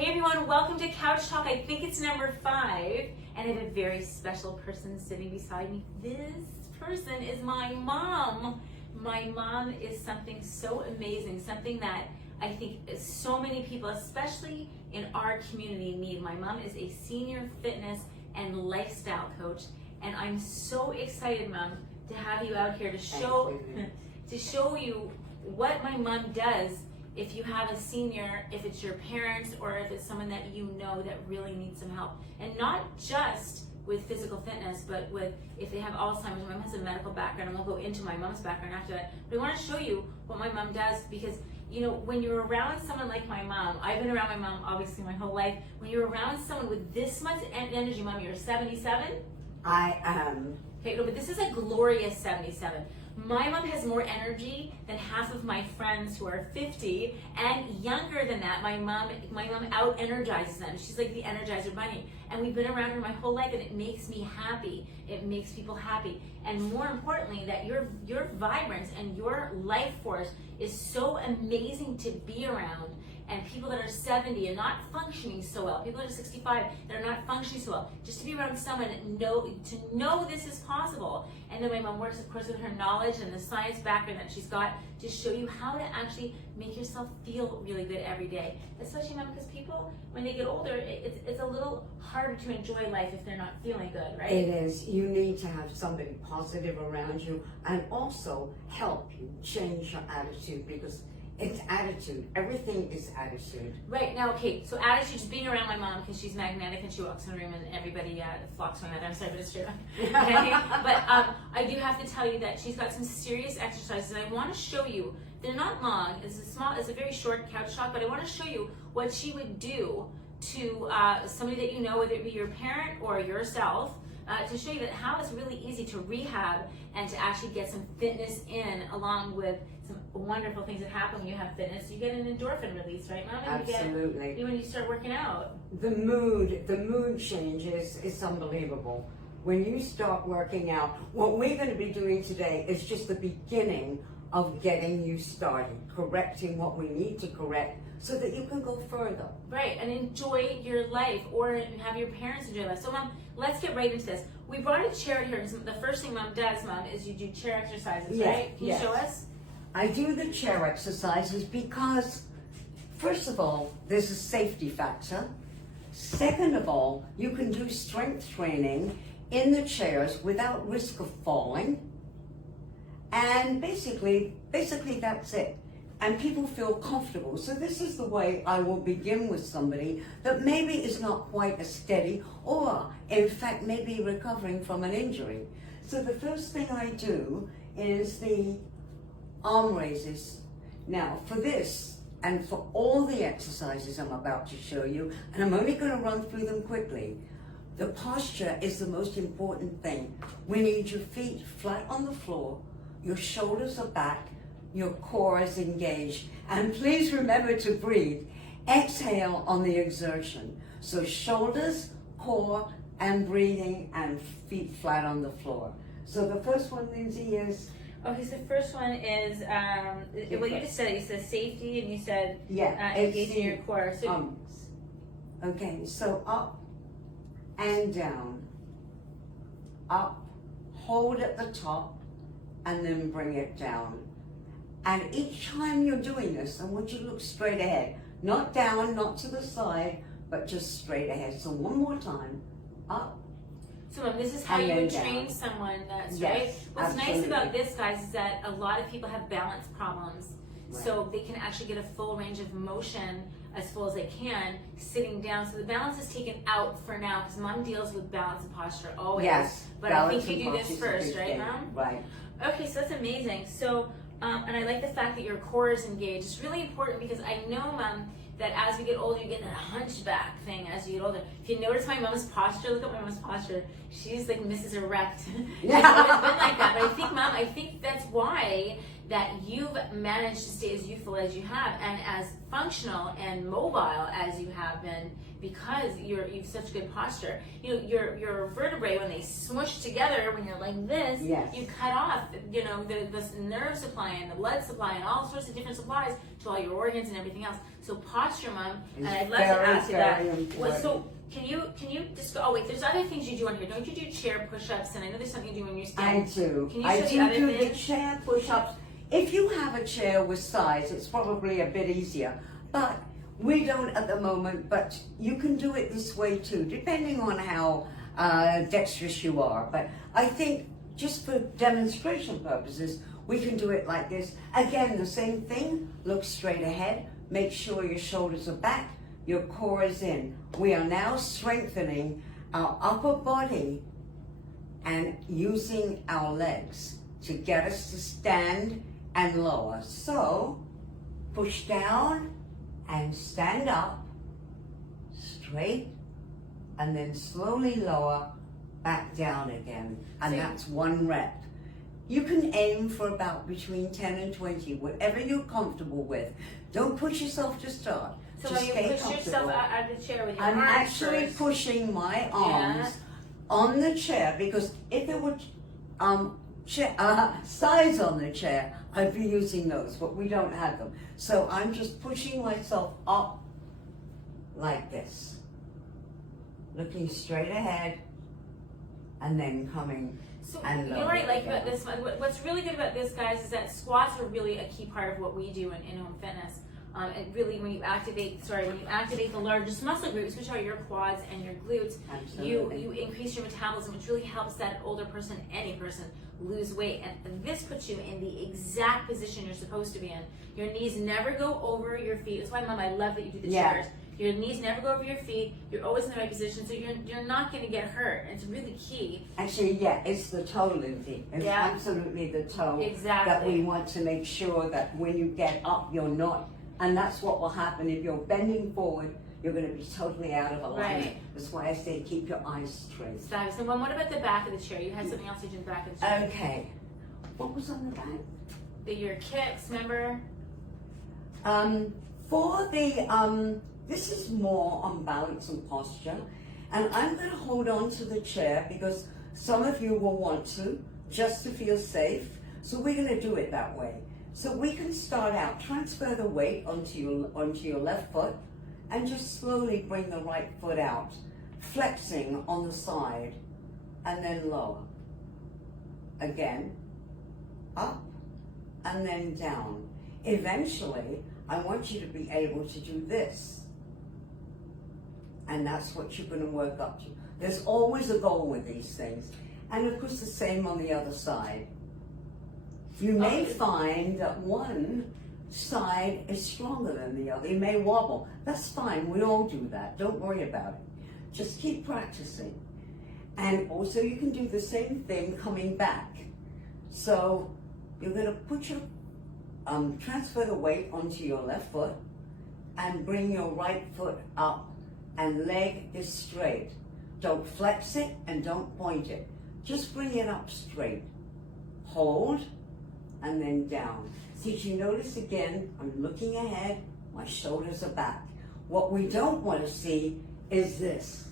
Hey everyone, welcome to Couch Talk. I think it's number 5, and I have a very special person sitting beside me. This person is my mom. My mom is something so amazing, something that I think so many people, especially in our community, need. My mom is a senior fitness and lifestyle coach, and I'm so excited, Mom, to have you out here to show you what my mom does. If you have a senior, if it's your parents, or if it's someone that you know that really needs some help, and not just with physical fitness, but with if they have Alzheimer's. My mom has a medical background, and we'll go into my mom's background after that. But I want to show you what my mom does, because you know, when you're around someone like my mom, I've been around my mom obviously my whole life. When you're around someone with this much energy, Mom, you're 77. I am. Okay, no, but this is a glorious 77. My mom has more energy than half of my friends who are 50 and younger than that. My mom out energizes them. She's like the Energizer Bunny. And we've been around her my whole life, and it makes me happy. It makes people happy. And more importantly, that your vibrance and your life force is so amazing to be around. And people that are 70 and not functioning so well, people that are 65 that are not functioning so well, just to be around someone to know this is possible. And then my mom works, of course, with her knowledge and the science background that she's got to show you how to actually make yourself feel really good every day. Especially, Mom, because people, when they get older, it's a little harder to enjoy life if they're not feeling good, right? It is. You need to have somebody positive around you and also help you change your attitude, because it's attitude. Everything is attitude. Right. Now, okay, so attitude, just being around my mom, because she's magnetic and she walks in the room and everybody flocks around her. I'm sorry, but it's true. Okay? But I do have to tell you that she's got some serious exercises, and I want to show you. They're not long. It's a very short couch talk, but I want to show you what she would do to somebody that you know, whether it be your parent or yourself, to show you that how it's really easy to rehab and to actually get some fitness in, along with some wonderful things that happen when you have fitness. You get an endorphin release, right, Mom? And Absolutely. when you start working out. The mood changes. It's unbelievable. When you start working out, what we're going to be doing today is just the beginning of getting you started, correcting what we need to correct so that you can go further. Right, and enjoy your life, or have your parents enjoy life. So, Mom, let's get right into this. We brought a chair here, because the first thing Mom does, Mom, is you do chair exercises, Yes, right? Can you yes. show us? I do the chair exercises because, first of all, there's a safety factor. Second of all, you can do strength training in the chairs without risk of falling. And basically that's it. And people feel comfortable. So this is the way I will begin with somebody that maybe is not quite as steady, or in fact maybe recovering from an injury. So the first thing I do is the arm raises. Now for this, and for all the exercises I'm about to show you, and I'm only going to run through them quickly, the posture is the most important thing. We need your feet flat on the floor, your shoulders are back, your core is engaged, and please remember to breathe. Exhale on the exertion. So shoulders, core, and breathing, and feet flat on the floor. So the first one, Lindsay, is... Okay, so the first one is, well, you just said it. You said safety, and you said engaging your core. So okay, so up and down. Up, hold at the top, and then bring it down. And each time you're doing this, I want you to look straight ahead. Not down, not to the side, but just straight ahead. So one more time. Up. So, Mom, this is how you would train someone, that's yes, right. What's absolutely. nice about this, guys, is that a lot of people have balance problems. Right. So they can actually get a full range of motion as full as they can sitting down. So the balance is taken out for now, because Mom deals with balance and posture always. Yes, but I think you do this first, right, Mom? Right. Okay, so that's amazing. So, and I like the fact that your core is engaged. It's really important, because I know, Mom, that as we get older, you get that hunchback thing as you get older. If you notice my mom's posture, look at my mom's posture. She's like Mrs. Erect. She's always been like that. But I think, Mom, that's why that you've managed to stay as youthful as you have and as functional and mobile as you have been because you've such good posture. You know, your vertebrae, when they smush together, when you're like this, Yes. you cut off, you know, the nerve supply and the blood supply and all sorts of different supplies to all your organs and everything else. So posture, Mom, and I'd love to ask you that. Important. So can you just go, oh wait, there's other things you do on here. Don't you do chair push-ups? And I know there's something you do when you stand. I do. Can you I show do the other do the things? chair push-ups. If you have a chair with size, it's probably a bit easier. But we don't at the moment, but you can do it this way too, depending on how dexterous you are. But I think just for demonstration purposes, we can do it like this. Again, the same thing, look straight ahead, make sure your shoulders are back, your core is in. We are now strengthening our upper body and using our legs to get us to stand and lower. So, push down and stand up, straight, and then slowly lower, back down again. And that's 1 rep. You can aim for about between 10 and 20, whatever you're comfortable with. Don't push yourself to start. So Just when you stay push yourself comfortable. out of the chair with your I'm arms actually first. pushing my arms on the chair because if there were sides on the chair, I'd be using those, but we don't have them. So I'm just pushing myself up like this, looking straight ahead, and then coming So and you know what I lower like again. about this one? What's really good about this, guys, is that squats are really a key part of what we do in home fitness. And really, when you activate the largest muscle groups, which are your quads and your glutes, Absolutely. you increase your metabolism, which really helps that older person, any person, lose weight. And this puts you in the exact position you're supposed to be in. Your knees never go over your feet. That's why, Mom, I love that you do the Yeah. chairs. Your knees never go over your feet. You're always in the right position, so you're not going to get hurt. It's really key. Actually, yeah, it's the toe, Linzi. It's Yeah. absolutely the toe that Exactly. we want to make sure that when you get up, you're not. And that's what will happen if you're bending forward. You're going to be totally out of alignment. Right. That's why I say keep your eyes straight. Fabulous. And what about the back of the chair? You had something else you did in the back of the chair. Okay. What was on the back? Your kicks, remember? For the this is more on balance and posture, and I'm going to hold on to the chair because some of you will want to just to feel safe. So we're going to do it that way. So we can start out, transfer the weight onto your left foot, and just slowly bring the right foot out, flexing on the side, and then lower. Again, up, and then down. Eventually, I want you to be able to do this. And that's what you're going to work up to. There's always a goal with these things. And of course, the same on the other side. You may find that one side is stronger than the other. You may wobble. That's fine. We all do that. Don't worry about it. Just keep practicing. And also, you can do the same thing coming back. So you're going to put your transfer the weight onto your left foot and bring your right foot up and leg is straight. Don't flex it and don't point it. Just bring it up straight. Hold and then down. Did you notice again, I'm looking ahead, my shoulders are back. What we don't want to see is this.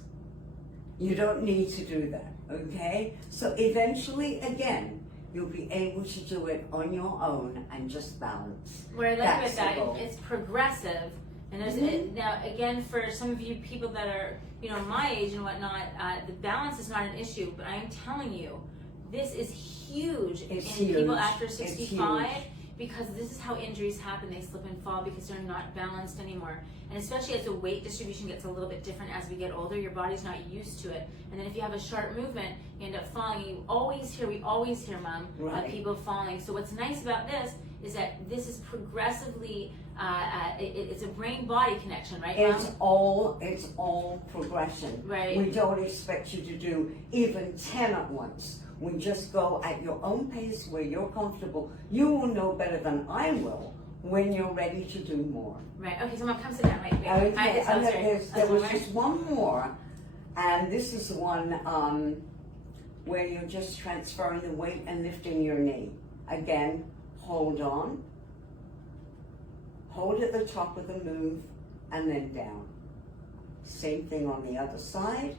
You don't need to do that, okay? So eventually, again, you'll be able to do it on your own and just balance. What I like That's about that, the goal. it's progressive. And there's now again for some of you people that are my age and whatnot, the balance is not an issue. But I'm telling you, this is huge It's in people huge. after It's 65 huge. because this is how injuries happen. They slip and fall because they're not balanced anymore. And especially as the weight distribution gets a little bit different as we get older, your body's not used to it. And then if you have a sharp movement, you end up falling. We always hear, Mom, Right. people falling. So what's nice about this is that this is progressively, it's a brain-body connection, right, Mom? It's all progression. Right. We don't expect you to do even 10 at once. We just go at your own pace where you're comfortable. You will know better than I will when you're ready to do more. Right. Okay, so Mom, come sit down. Wait. Okay, and there was one just one more, and this is the one where you're just transferring the weight and lifting your knee. Again, hold on, hold at the top of the move, and then down. Same thing on the other side,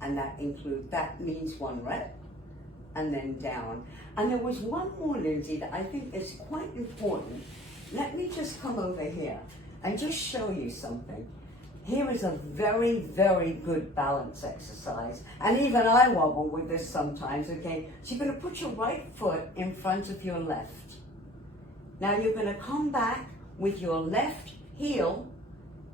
and that means 1 rep, and then down. And there was one more, Lindsay, that I think is quite important. Let me just come over here and just show you something. Here is a very, very good balance exercise. And even I wobble with this sometimes, okay? So you're gonna put your right foot in front of your left. Now you're gonna come back with your left heel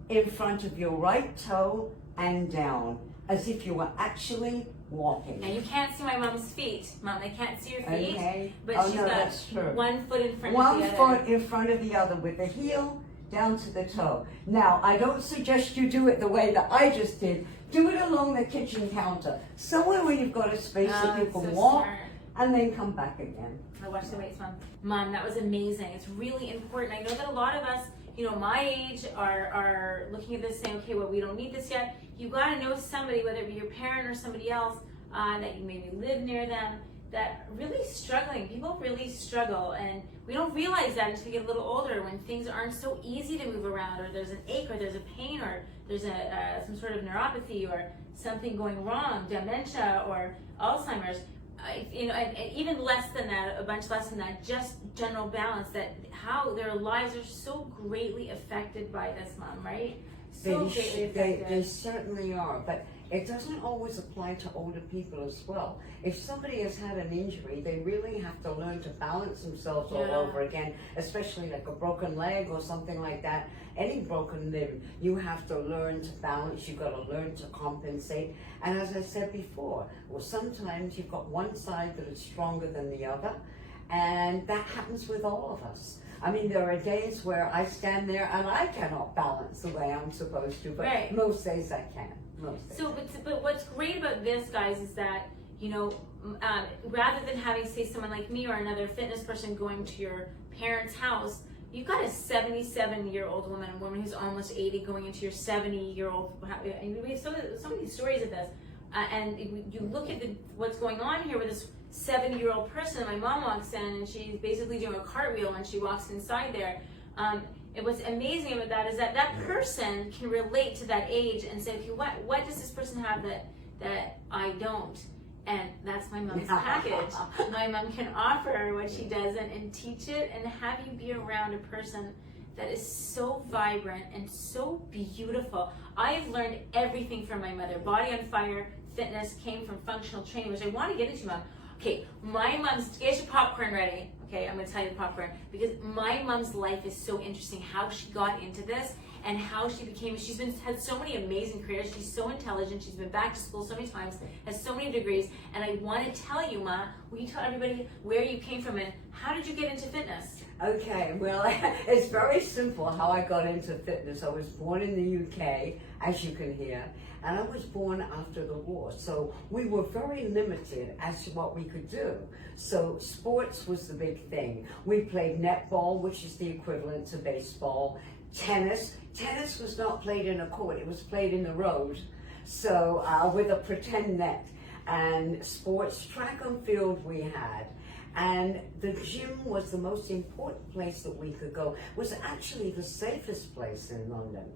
in front of your right toe and down, as if you were actually walking. Now you can't see my mom's feet. Mom, they can't see your feet. Okay. But Oh, she's no, got that's true. 1 foot in front of One the other. foot in front of the other with the heel down to the toe. Now, I don't suggest you do it the way that I just did. Do it along the kitchen counter, somewhere where you've got a space that you that's can so walk, smart. and then come back again. I watch the weights, Mom. Mom, that was amazing. It's really important. I know that a lot of us, my age are looking at this saying, okay, well, we don't need this yet. You got to know somebody, whether it be your parent or somebody else, that you maybe live near them, that really struggling. People really struggle, and we don't realize that until we get a little older, when things aren't so easy to move around, or there's an ache, or there's a pain, or there's some sort of neuropathy, or something going wrong, dementia, or Alzheimer's. And even less than that, a bunch less than that, just general balance, that how their lives are so greatly affected by this, Mom, right? So greatly affected. They certainly are, but it doesn't always apply to older people as well. If somebody has had an injury, they really have to learn to balance themselves all over again, especially like a broken leg or something like that. Any broken limb, you have to learn to balance, you've got to learn to compensate. And as I said before, well, sometimes you've got one side that is stronger than the other, and that happens with all of us. I mean, there are days where I stand there and I cannot balance the way I'm supposed to, but most days I can. So, but what's great about this, guys, is that, rather than having, say, someone like me or another fitness person going to your parents' house, you've got a 77-year-old woman who's almost 80 going into your 70-year-old. And we have so many stories of this. And you look at what's going on here with this 70-year-old person. My mom walks in and she's basically doing a cartwheel when she walks inside there. And what's amazing about that is that person can relate to that age and say, okay, what does this person have that I don't? And that's my mom's package. My mom can offer what she doesn't and teach it, and have you be around a person that is so vibrant and so beautiful. I've learned everything from my mother. Body on Fire Fitness came from functional training, which I want to get into, Mom. Okay, my mom's, get your popcorn ready. Okay, I'm going to tell you the popcorn, because my mom's life is so interesting, how she got into this and how she became, had so many amazing careers. She's so intelligent. She's been back to school so many times, has so many degrees. And I want to tell you, Ma, will you tell everybody where you came from and how did you get into fitness? Okay, well, it's very simple how I got into fitness. I was born in the UK, as you can hear, and I was born after the war. So we were very limited as to what we could do. So sports was the big thing. We played netball, which is the equivalent to baseball. Tennis was not played in a court, it was played in the road. So with a pretend net. And sports, track and field we had. And the gym was the most important place that we could go. It was actually the safest place in London,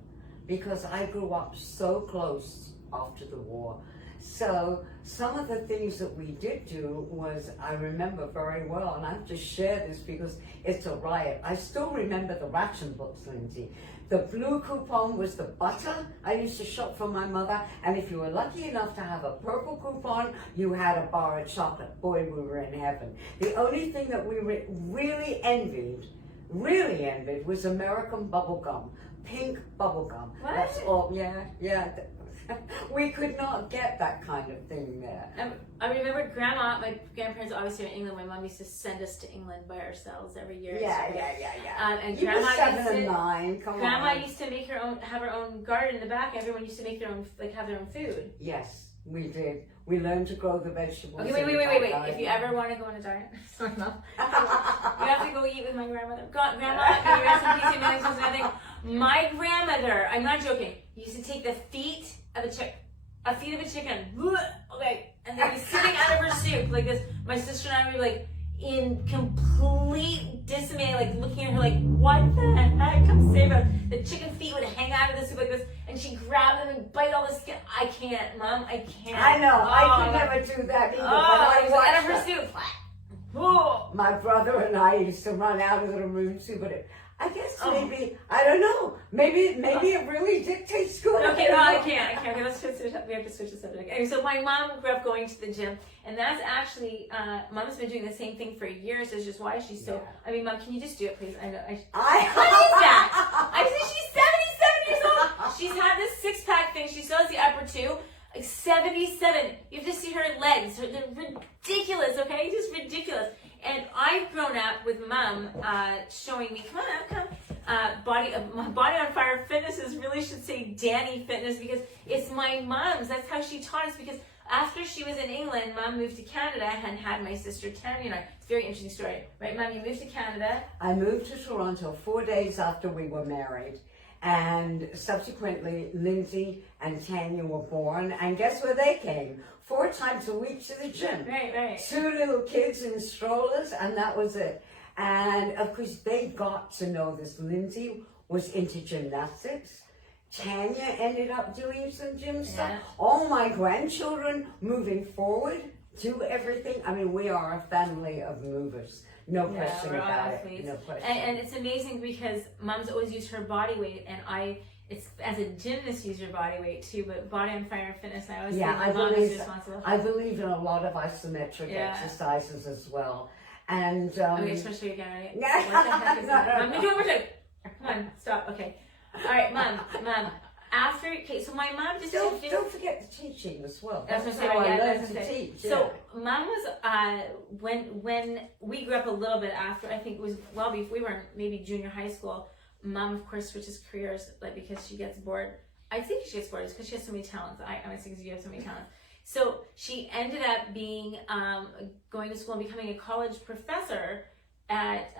because I grew up so close after the war. So some of the things that we did do was, I remember very well, and I have to share this because it's a riot. I still remember the ration books, Lindsay. The blue coupon was the butter I used to shop for my mother, and if you were lucky enough to have a purple coupon, you had a bar of chocolate. Boy, we were in heaven. The only thing that we really envied was American bubble gum, pink bubble gum. What? That's all, yeah. We could not get that kind of thing there. I remember my grandparents obviously in England. My mom used to send us to England by ourselves every year. Yeah. And You were Grandma 7 and 9. Grandma used to have her own garden in the back. Everyone used to make their own, have their own food. Yes, we did. We learned to grow the vegetables. Okay, wait. If you ever want to go on a diet, sorry, Mom. You have to go eat with my grandmother. Grandma, may rest in peace, and nothing. My grandmother, I'm not joking, used to take the feet of a chicken, okay, and they'd be sitting out of her soup like this. My sister and I would be like, in complete dismay, like looking at her like, what the heck? Come save us. The chicken feet would hang out of the soup like this, and she'd grab them and bite all the skin. I can't, Mom, I can't. I know, I could never do that either. But I watched out of her soup. Oh. My brother and I used to run out of the room too, but I guess maybe, I don't know, maybe it really dictates good. Okay, no, I can't. Okay, let's switch it up. We have to switch the subject. Okay, so my mom grew up going to the gym, and that's actually, Mom's been doing the same thing for years, is just why she's so, I mean, Mom, can you just do it, please? I know. What is that? I see she's 77 years old. She's had this six-pack thing. She still has the upper two. Like 77. You have to see her legs. They're ridiculous, okay? Just ridiculous. And I've grown up with Mom showing me, come on, Body on Fire Fitness really should say Danny Fitness, because it's my mom's. That's how she taught us, because after she was in England, Mom moved to Canada and had my sister Tammy and I. It's a very interesting story. Right, Mom, you moved to Canada. I moved to Toronto 4 days after we were married. And subsequently, Linzi and Tanya were born. And guess where they came? 4 times a week to the gym. Right. 2 little kids in strollers, and that was it. And of course, they got to know this. Linzi was into gymnastics. Tanya ended up doing some gym stuff. All my grandchildren moving forward, do everything. I mean, we are a family of movers. No question about it. No question. And it's amazing because Mom's always used her body weight, and it's as a gymnast use your body weight too, but Body on Fire Fitness, I always think Mom is responsible. I believe in a lot of isometric exercises as well. And okay, especially again, right? What the heck is that? I'm gonna do it one more time. Come on, stop. Okay. All right, Mom. So my mom just don't forget the teaching as well. That's how I learned to teach. So Mom was when we grew up a little bit after, I think it was well before we were maybe junior high school. Mom, of course, switches careers like because she gets bored. I think she gets bored because she has so many talents. I think you have so many talents. So she ended up being going to school and becoming a college professor at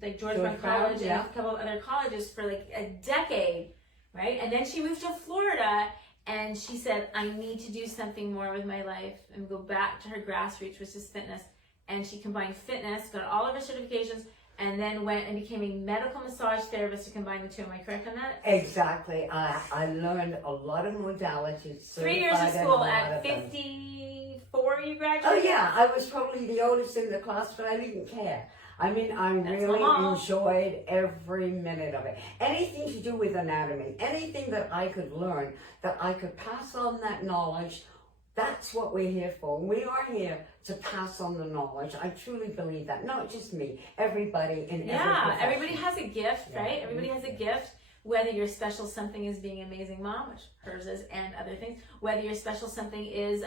like George Brown College and a couple of other colleges for like a decade, right? And then she moved to Florida, and she said, I need to do something more with my life and go back to her grassroots, which is fitness. And she combined fitness, got all of her certifications, and then went and became a medical massage therapist to combine the two. Am I correct on that? Exactly. I learned a lot of modalities. 3 years of school. At 54 you graduated? Oh yeah, I was probably the oldest in the class, but I didn't care. I mean, I really enjoyed every minute of it. Anything to do with anatomy, anything that I could learn, that I could pass on that knowledge, that's what we're here for. We are here to pass on the knowledge. I truly believe that. Not just me, everybody in every profession. Everybody has a gift, right? Everybody has a gift. Whether your special something is being an amazing mom, which hers is, and other things. Whether your special something is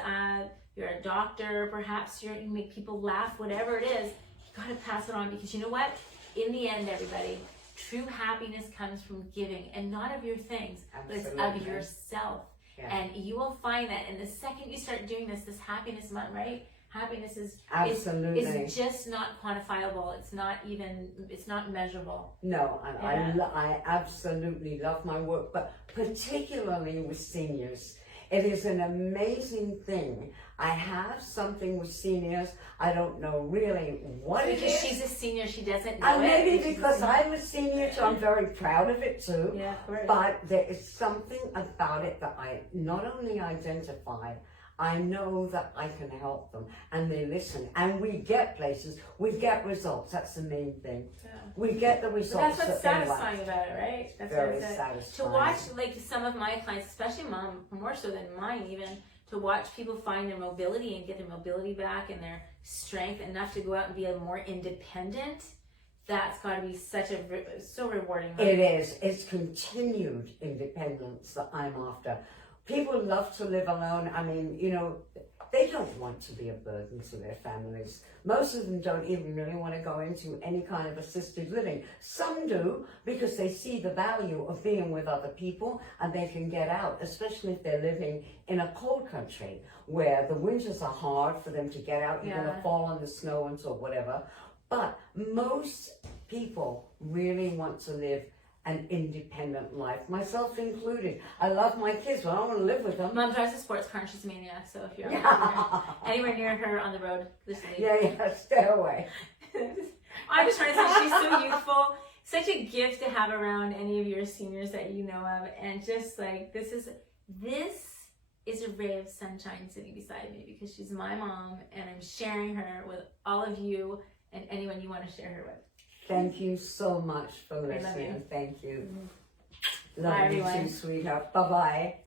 you're a doctor, perhaps you make people laugh, whatever it is, you gotta pass it on, because you know what? In the end, everybody, true happiness comes from giving, and not of your things, but it's of yourself. Yeah. And you will find that, and the second you start doing this happiness month, right? Happiness is just not quantifiable. It's not measurable. No, I absolutely love my work, but particularly with seniors. It is an amazing thing. I have something with seniors. I don't know really what it is. Because she's a senior, she doesn't know it. Maybe because I'm a senior, so I'm very proud of it too. Yeah, of course. But there is something about it that I not only identify, I know that I can help them, and they listen, and we get places, we get results. That's the main thing. Yeah. We get the results. But that's what's satisfying about it, right? That's very satisfying. To watch like some of my clients, especially Mom, more so than mine even, to watch people find their mobility and get their mobility back and their strength enough to go out and be a more independent. That's got to be so rewarding. Right? It is. It's continued independence that I'm after. People love to live alone. I mean, they don't want to be a burden to their families. Most of them don't even really want to go into any kind of assisted living. Some do, because they see the value of being with other people and they can get out, especially if they're living in a cold country where the winters are hard for them to get out. You're going to fall in the snow and so whatever. But most people really want to live an independent life, myself included. I love my kids, but I don't want to live with them. Mom drives a sports car and she's a maniac, so if you're anywhere near her on the road, just leave. Yeah, stay away. I'm just trying to say she's so youthful. Such a gift to have around any of your seniors that you know of. And just like, this is a ray of sunshine sitting beside me because she's my mom and I'm sharing her with all of you and anyone you want to share her with. Thank you so much for I love listening. you. Thank you. Bye, Love you everyone. too, sweetheart. Bye-bye.